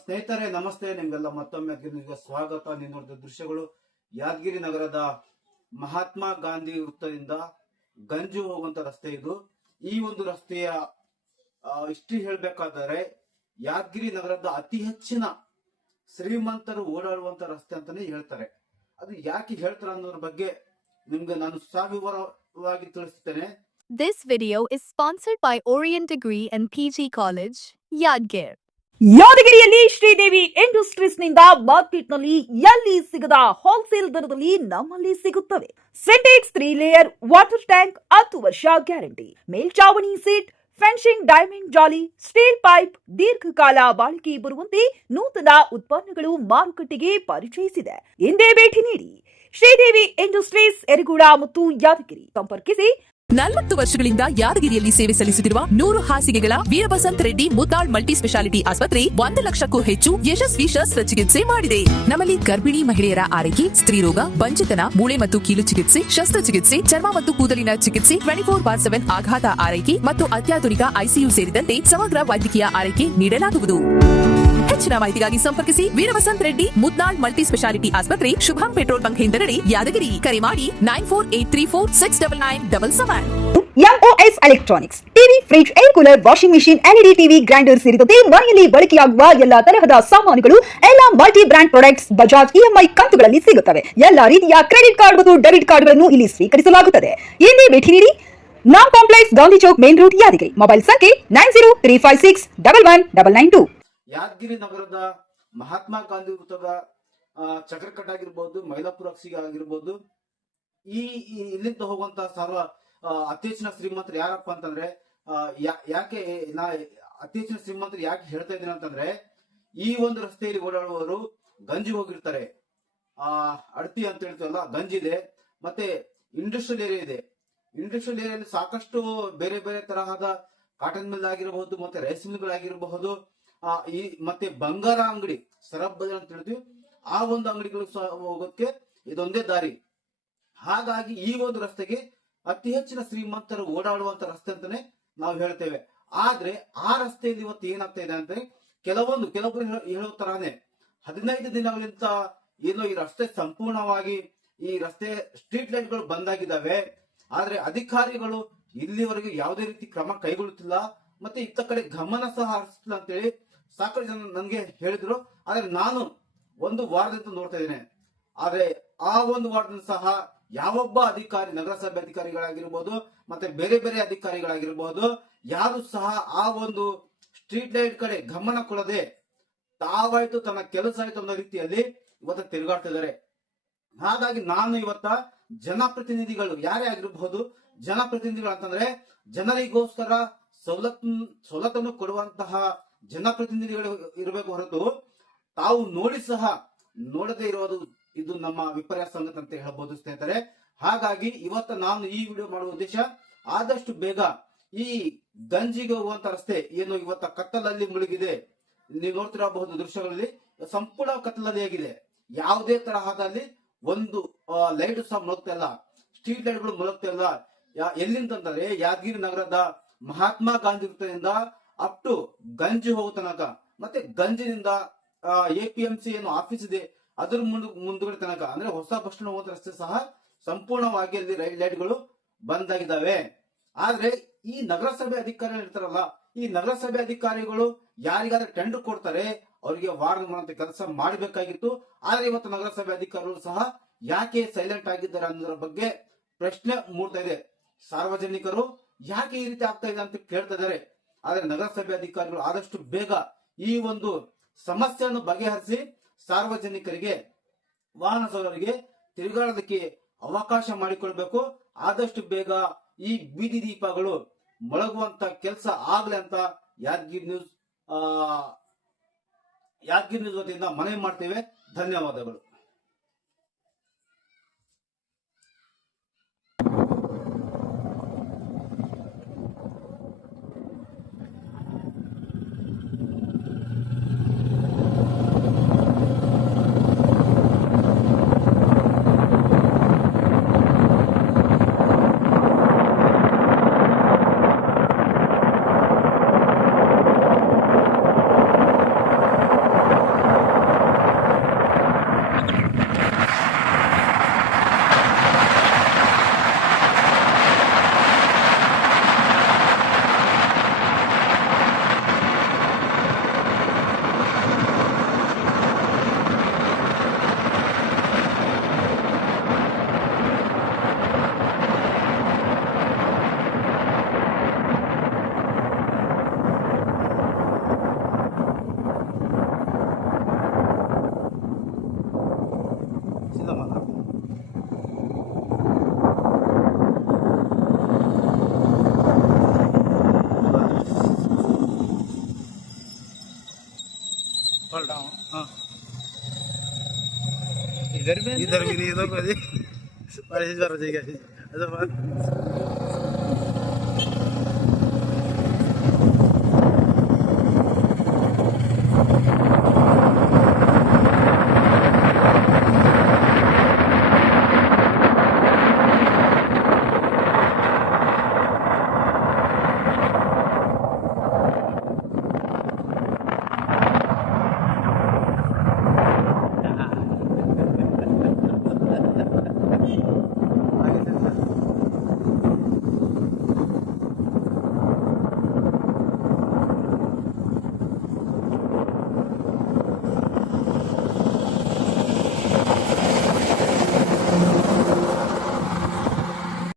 ಸ್ನೇಹಿತರೆ ನಮಸ್ತೆ. ನಿಮ್ಗೆಲ್ಲ ಮತ್ತೊಮ್ಮೆ ನಿಮಗೆ ಸ್ವಾಗತ. ನೀವು ನೋಡಿದ ದೃಶ್ಯಗಳು ಯಾದಗಿರಿ ನಗರದ ಮಹಾತ್ಮ ಗಾಂಧಿ ವೃತ್ತದಿಂದ ಗಂಜು ಹೋಗುವಂತ ರಸ್ತೆ ಇದು. ಈ ಒಂದು ರಸ್ತೆಯ ಹಿಸ್ಟ್ರಿ ಹೇಳ್ಬೇಕಾದರೆ ಯಾದಗಿರಿ ನಗರದ ಅತಿ ಹೆಚ್ಚಿನ ಶ್ರೀಮಂತರು ಓಡಾಡುವಂತ ರಸ್ತೆ ಅಂತಾನೆ ಹೇಳ್ತಾರೆ. ಅದು ಯಾಕೆ ಹೇಳ್ತಾರೆ ಅನ್ನೋದ್ರ ಬಗ್ಗೆ ನಿಮ್ಗೆ ನಾನು ಸವಿವರವಾಗಿ ತಿಳಿಸ್ತೇನೆ. This video is sponsored by Orient Degree and PG College, Yadgir. ಯಾದಗಿರಿಯಲ್ಲಿ ಶ್ರೀದೇವಿ ಇಂಡಸ್ಟ್ರೀಸ್ ನಿಂದ ಮಾರ್ಕೆಟ್ ನಲ್ಲಿ ಎಲ್ಲಿ ಸಿಗದ ಹೋಲ್ಸೇಲ್ ದರದಲ್ಲಿ ನಮ್ಮಲ್ಲಿ ಸಿಗುತ್ತವೆ. ಸಿಂಟೆಕ್ಸ್ 3 ಲೇಯರ್ ವಾಟರ್ ಟ್ಯಾಂಕ್ 10 ವರ್ಷ ಗ್ಯಾರಂಟಿ, ಮೇಲ್ಚಾವಣಿ ಸೀಟ್, ಫೆನ್ಸಿಂಗ್, ಡೈಮಂಡ್ ಜಾಲಿ, ಸ್ಟೀಲ್ ಪೈಪ್ ದೀರ್ಘಕಾಲ ಬಾಳಿಕೆ ಬರುವಂತೆ ನೂತನ ಉತ್ಪನ್ನಗಳು ಮಾರುಕಟ್ಟೆಗೆ ಪರಿಚಯಿಸಿದೆ. ಹಿಂದೆ ಭೇಟಿ ನೀಡಿ. ಶ್ರೀದೇವಿ ಇಂಡಸ್ಟ್ರೀಸ್, ಯರಗೋಡ ಮತ್ತು ಯಾದಗಿರಿ. ಸಂಪರ್ಕಿಸಿ. 40 ವರ್ಷಗಳಿಂದ ಯಾದಗಿರಿಯಲ್ಲಿ ಸೇವೆ ಸಲ್ಲಿಸುತ್ತಿರುವ 100 ಹಾಸಿಗೆಗಳ ವೀರಬಸಂತ್ ರೆಡ್ಡಿ ಮುತ್ತಾಳ್ ಮಲ್ಟಿ ಸ್ಪೆಷಾಲಿಟಿ ಆಸ್ಪತ್ರೆ 1 ಲಕ್ಷಕ್ಕೂ ಹೆಚ್ಚು ಯಶಸ್ವಿ ಶಸ್ತ್ರಚಿಕಿತ್ಸೆ ಮಾಡಿದೆ. ನಮ್ಮಲ್ಲಿ ಗರ್ಭಿಣಿ ಮಹಿಳೆಯರ ಆರೈಕೆ, ಸ್ತ್ರೀರೋಗ, ಬಂಜೆತನ, ಮೂಳೆ ಮತ್ತು ಕೀಲು ಚಿಕಿತ್ಸೆ, ಶಸ್ತ್ರಚಿಕಿತ್ಸೆ, ಚರ್ಮ ಮತ್ತು ಕೂದಲಿನ ಚಿಕಿತ್ಸೆ, 24/7 ಆಘಾತ ಆರೈಕೆ ಮತ್ತು ಅತ್ಯಾಧುನಿಕ ಐಸಿಯು ಸೇರಿದಂತೆ ಸಮಗ್ರ ವೈದ್ಯಕೀಯ ಆರೈಕೆ ನೀಡಲಾಗುವುದು. ಹೆಚ್ಚಿನ ಮಾಹಿತಿಗಾಗಿ ಸಂಪರ್ಕಿಸಿ ವೀರಬಸಂತ್ ರೆಡ್ಡಿ ಮುತ್ನಾಳ್ ಮಲ್ಟಿ ಸ್ಪೆಷಾಲಿಟಿ ಆಸ್ಪತ್ರೆ, ಶುಭಂ ಪೆಟ್ರೋಲ್ ಬಂಕ್ ಹಿಂದೆರಡೆ, ಯಾದಗಿರಿ. ಕರೆ ಮಾಡಿ 9483469977. MOS electronics TV, fridge, air cooler, washing machine, LED TV, grinder ಸೇರಿದಂತೆ ಮನೆಯಲ್ಲಿ ಬಳಕೆಯಾಗುವ ಎಲ್ಲಾ ತರಹದ ಸಾಮಾನುಗಳು, ಎಲ್ಲಾ multi brand products Bajaj EMI ಕಂತುಗಳಲ್ಲಿ ಸಿಗುತ್ತವೆ. ಎಲ್ಲಾ ರೀತಿಯ ಕ್ರೆಡಿಟ್ ಕಾರ್ಡ್ ಮತ್ತು ಡೆಬಿಟ್ ಕಾರ್ಡ್ಗಳನ್ನು ಇಲ್ಲಿ ಸ್ವೀಕರಿಸಲಾಗುತ್ತದೆ. ಹಿಂದೆ ಭೇಟಿ ನೀಡಿ. Naam complex, Gandhi Chowk, main road, Yadgiri. Mobile ಸಂಖ್ಯೆ 9035611992. ಯಾದಗಿರಿ ನಗರದ ಮಹಾತ್ಮ ಗಾಂಧಿ ವೃತ್ತದ ಚಕ್ರಕಟ್ ಆಗಿರ್ಬೋದು, ಮೈಲಾಪುರ ಅಕ್ಷಿಗೆ ಆಗಿರ್ಬೋದು, ಇಲ್ಲಿಂದ ಹೋಗುವಂತ ಸರ್ವ ಅತಿ ಹೆಚ್ಚಿನ ಶ್ರೀಮಂತರು ಯಾರಪ್ಪ ಅಂತಂದ್ರೆ, ಯಾಕೆ ನಾ ಅತಿ ಹೆಚ್ಚಿನ ಶ್ರೀಮಂತರು ಯಾಕೆ ಹೇಳ್ತಾ ಇದ್ದೀನಿ ಅಂತಂದ್ರೆ, ಈ ಒಂದು ರಸ್ತೆಯಲ್ಲಿ ಓಡಾಡುವವರು ಗಂಜಿ ಹೋಗಿರ್ತಾರೆ. ಅಡ್ತಿ ಅಂತ ಹೇಳ್ತೀವಲ್ಲ, ಗಂಜಿದೆ. ಮತ್ತೆ ಇಂಡಸ್ಟ್ರಿಯಲ್ ಏರಿಯಾ ಇದೆ. ಇಂಡಸ್ಟ್ರಿಯಲ್ ಏರಿಯಾದಲ್ಲಿ ಸಾಕಷ್ಟು ಬೇರೆ ಬೇರೆ ತರಹದ ಕಾಟನ್ ಮಿಲ್ ಆಗಿರಬಹುದು, ಮತ್ತೆ ರೈಸ್ ಮಿಲ್ಗಳಾಗಿರಬಹುದು, ಮತ್ತೆ ಬಂಗಾರ ಅಂಗಡಿ, ಸರಬ್ ಬಜಾರ್ ಅಂತ ಹೇಳ್ತೀವಿ, ಆ ಒಂದು ಅಂಗಡಿಗಳು ಹೋಗೋದಕ್ಕೆ ಇದೊಂದೇ ದಾರಿ. ಹಾಗಾಗಿ ಈ ಒಂದು ರಸ್ತೆಗೆ ಅತಿ ಹೆಚ್ಚಿನ ಶ್ರೀಮಂತರು ಓಡಾಡುವಂತ ರಸ್ತೆ ಅಂತಾನೆ ನಾವು ಹೇಳ್ತೇವೆ. ಆದ್ರೆ ಆ ರಸ್ತೆಯಲ್ಲಿ ಇವತ್ತು ಏನಾಗ್ತಾ ಇದೆ ಅಂದ್ರೆ, ಕೆಲವೊಬ್ರು ಹೇಳೋ ತರಾನೇ 15 ದಿನಗಳಿಂದ ಏನೋ ಈ ರಸ್ತೆ ಸಂಪೂರ್ಣವಾಗಿ ಈ ರಸ್ತೆ ಸ್ಟ್ರೀಟ್ ಲೈಟ್ ಗಳು ಬಂದಾಗಿದ್ದಾವೆ. ಆದ್ರೆ ಅಧಿಕಾರಿಗಳು ಇಲ್ಲಿವರೆಗೆ ಯಾವುದೇ ರೀತಿ ಕ್ರಮ ಕೈಗೊಳ್ಳುತ್ತಿಲ್ಲ, ಮತ್ತೆ ಇತ್ತ ಕಡೆ ಗಮನ ಸಹ ಹರಿಸ್ತಿಲ್ಲ ಅಂತೇಳಿ ಸಾಕಷ್ಟು ಜನ ನನಗೆ ಹೇಳಿದ್ರು. ಆದ್ರೆ ನಾನು ಒಂದು ವಾರದಿಂದ ನೋಡ್ತಾ ಇದ್ದೇನೆ. ಆದ್ರೆ ಆ ಒಂದು ವಾರದಿಂದ ಸಹ ಯಾವೊಬ್ಬ ಅಧಿಕಾರಿ, ನಗರಸಭೆ ಅಧಿಕಾರಿಗಳಾಗಿರ್ಬೋದು, ಮತ್ತೆ ಬೇರೆ ಬೇರೆ ಅಧಿಕಾರಿಗಳಾಗಿರ್ಬೋದು, ಯಾರು ಸಹ ಆ ಒಂದು ಸ್ಟ್ರೀಟ್ ಲೈಟ್ ಕಡೆ ಗಮನ ಕೊಡದೆ ತಾವಾಯ್ತು ತನ್ನ ಕೆಲಸ ಆಯ್ತು ಅನ್ನೋ ರೀತಿಯಲ್ಲಿ ಇವತ್ತು ತಿರುಗಾಡ್ತಿದ್ದಾರೆ. ಹಾಗಾಗಿ ನಾನು ಇವತ್ತ ಜನಪ್ರತಿನಿಧಿಗಳು ಯಾರೇ ಆಗಿರಬಹುದು, ಜನಪ್ರತಿನಿಧಿಗಳು ಅಂತಂದ್ರೆ ಜನರಿಗೋಸ್ಕರ ಸವಲತ್ತನ್ನು ಕೊಡುವಂತಹ ಜನಪ್ರತಿನಿಧಿಗಳು ಇರಬೇಕು ಹೊರತು ತಾವು ನೋಡಿ ಸಹ ನೋಡದೇ ಇರೋದು ಇದು ನಮ್ಮ ವಿಪರ್ಯಾಸ ಸಂಗತಿ ಅಂತ ಹೇಳ್ಬೋದು ಸ್ನೇಹಿತರೆ. ಹಾಗಾಗಿ ಇವತ್ತು ನಾನು ಈ ವಿಡಿಯೋ ಮಾಡುವ ಉದ್ದೇಶ, ಆದಷ್ಟು ಬೇಗ ಈ ಗಂಜಿಗೆ ಹೋಗುವಂತ ರಸ್ತೆ ಏನು ಇವತ್ತ ಕತ್ತಲಲ್ಲಿ ಮುಳುಗಿದೆ. ನೀವು ನೋಡ್ತಿರಬಹುದು ದೃಶ್ಯಗಳಲ್ಲಿ, ಸಂಪೂರ್ಣ ಕತ್ತಲಲ್ಲಿ ಆಗಿದೆ. ಯಾವುದೇ ತರಹದಲ್ಲಿ ಒಂದು ಲೈಟ್ ಸಹ ಮುಳುಗ್ತಾ ಇಲ್ಲ, ಸ್ಟ್ರೀಟ್ ಲೈಟ್ ಗಳು ಮುಳುಗ್ತಾ ಇಲ್ಲ. ಎಲ್ಲಿಂತಂದ್ರೆ ಯಾದಗಿರಿ ನಗರದ ಮಹಾತ್ಮ ಗಾಂಧಿ ವೃತ್ತದಿಂದ ಅಪ್ ಟು ಗಂಜಿ ಹೋಗೋ ತನಕ, ಮತ್ತೆ ಗಂಜಿನಿಂದ APMC ಏನು ಆಫೀಸ್ ಇದೆ ಅದ್ರ ಮುಂದುಗಡೆ ತನಕ, ಅಂದ್ರೆ ಹೊಸ ಬಸ್ ಸ್ಟ್ಯಾಂಡ್ ಹೋಗುವಂತ ರಸ್ತೆ ಸಹ ಸಂಪೂರ್ಣವಾಗಿ ಅಲ್ಲಿ ಲೈಟ್ ಗಳು ಬಂದಾಗಿದ್ದಾವೆ. ಆದ್ರೆ ಈ ನಗರಸಭೆ ಅಧಿಕಾರಿಗಳು ಇರ್ತಾರಲ್ಲ, ಈ ನಗರಸಭೆ ಅಧಿಕಾರಿಗಳು ಯಾರಿಗಾದ್ರೂ ಟೆಂಡರ್ ಕೊಡ್ತಾರೆ, ಅವರಿಗೆ ವಾರ್ನ್ ಮಾಡುವಂತ ಕೆಲಸ ಮಾಡಬೇಕಾಗಿತ್ತು. ಆದ್ರೆ ಇವತ್ತು ನಗರಸಭೆ ಅಧಿಕಾರಿಗಳು ಸಹ ಯಾಕೆ ಸೈಲೆಂಟ್ ಆಗಿದ್ದಾರೆ ಅನ್ನೋದ್ರ ಬಗ್ಗೆ ಪ್ರಶ್ನೆ ಮೂಡ್ತಾ ಇದೆ. ಸಾರ್ವಜನಿಕರು ಯಾಕೆ ಈ ರೀತಿ ಆಗ್ತಾ ಇದೆ ಅಂತ ಕೇಳ್ತಾ ಇದ್ದಾರೆ. ಆದ್ರೆ ನಗರಸಭೆ ಅಧಿಕಾರಿಗಳು ಆದಷ್ಟು ಬೇಗ ಈ ಒಂದು ಸಮಸ್ಯೆಯನ್ನು ಬಗೆಹರಿಸಿ ಸಾರ್ವಜನಿಕರಿಗೆ, ವಾಹನ ಸವಾರರಿಗೆ ತಿರುಗಾಡೋದಕ್ಕೆ ಅವಕಾಶ ಮಾಡಿಕೊಳ್ಬೇಕು. ಆದಷ್ಟು ಬೇಗ ಈ ಬೀದಿ ದೀಪಗಳು ಮೊಳಗುವಂತ ಕೆಲಸ ಆಗ್ಲಿ ಅಂತ ಯಾದಗಿರಿ ನ್ಯೂಸ್ ವತಿಯಿಂದ ಮನವಿ ಮಾಡ್ತೇವೆ. ಧನ್ಯವಾದಗಳು. हाँ इधर भी नहीं तो कोई बारिश बार हो जाएगा ऐसा बात